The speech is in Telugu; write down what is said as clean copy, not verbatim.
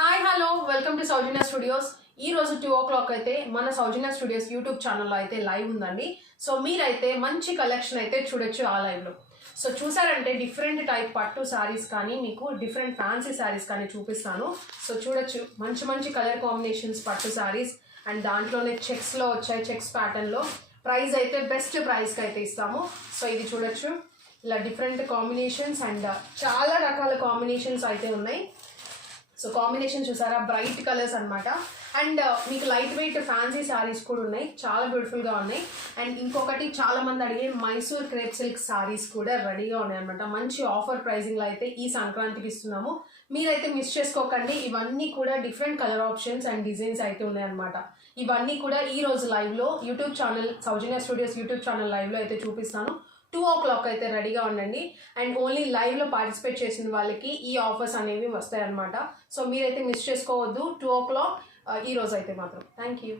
Hi hello welcome to Soujanya studios. ఈ రోజు 2 o'clock అయితే మన సౌజన్య స్టూడియోస్ యూట్యూబ్ ఛానల్లో అయితే లైవ్ ఉందండి. సో మీరైతే మంచి కలెక్షన్ అయితే చూడొచ్చు ఆ లైవ్లో. సో చూసారంటే డిఫరెంట్ టైప్ పట్టు శారీస్ కానీ మీకు డిఫరెంట్ ఫ్యాన్సీ శారీస్ కానీ చూపిస్తాను. సో చూడొచ్చు మంచి మంచి కలర్ కాంబినేషన్స్ పట్టు శారీస్ అండ్ దాంట్లోనే చెక్స్లో వచ్చాయి. చెక్స్ ప్యాటర్న్లో ప్రైస్ అయితే బెస్ట్ ప్రైస్కి అయితే ఇస్తాము. సో ఇది చూడొచ్చు ఇలా డిఫరెంట్ కాంబినేషన్స్ అండ్ చాలా రకాల కాంబినేషన్స్ అయితే ఉన్నాయి. సో కాంబినేషన్ చూసారా, బ్రైట్ కలర్స్ అనమాట. అండ్ మీకు లైట్ వెయిట్ ఫ్యాన్సీ శారీస్ కూడా ఉన్నాయి, చాలా బ్యూటిఫుల్గా ఉన్నాయి. అండ్ ఇంకొకటి చాలా మంది అడిగే మైసూర్ క్రేప్ సిల్క్ శారీస్ కూడా రెడీగా ఉన్నాయి అనమాట. మంచి ఆఫర్ ప్రైజింగ్లో అయితే ఈ సంక్రాంతికి ఇస్తున్నాము. మీరైతే మిస్ చేసుకోకండి. ఇవన్నీ కూడా different colour options and designs అయితే ఉన్నాయన్నమాట. ఇవన్నీ కూడా ఈ రోజు లైవ్లో యూట్యూబ్ ఛానల్ సౌజన్య స్టూడియోస్ యూట్యూబ్ ఛానల్ లైవ్లో అయితే చూపిస్తాను. 2 o'clock అయితే రెడీగా ఉండండి. అండ్ ఓన్లీ లైవ్లో పార్టిసిపేట్ చేసిన వాళ్ళకి ఈ ఆఫర్స్ అనేవి వస్తాయన్నమాట. సో మీరైతే మిస్ చేసుకోవద్దు. 2 o'clock ఈ రోజు అయితే మాత్రం. Thank you.